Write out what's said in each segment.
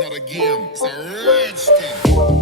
not a game, it's a rich thing.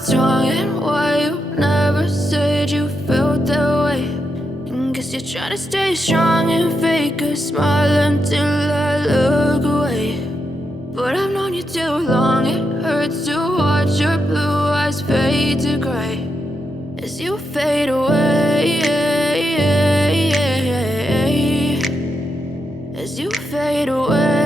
what's wrong and why you never said you felt that way. And guess you're trying to stay strong and fake a smile until I look away. But I've known you too long, it hurts to watch your blue eyes fade to gray as you fade away, as you fade away.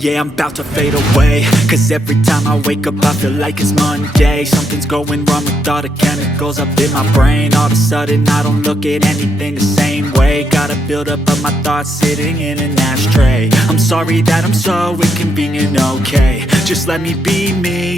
Yeah, I'm about to fade away, cause every time I wake up I feel like it's Monday. Something's going wrong with all the chemicals up in my brain. All of a sudden I don't look at anything the same way. Got a buildup of my thoughts sitting in an ashtray. I'm sorry that I'm so inconvenient, okay? Just let me be me.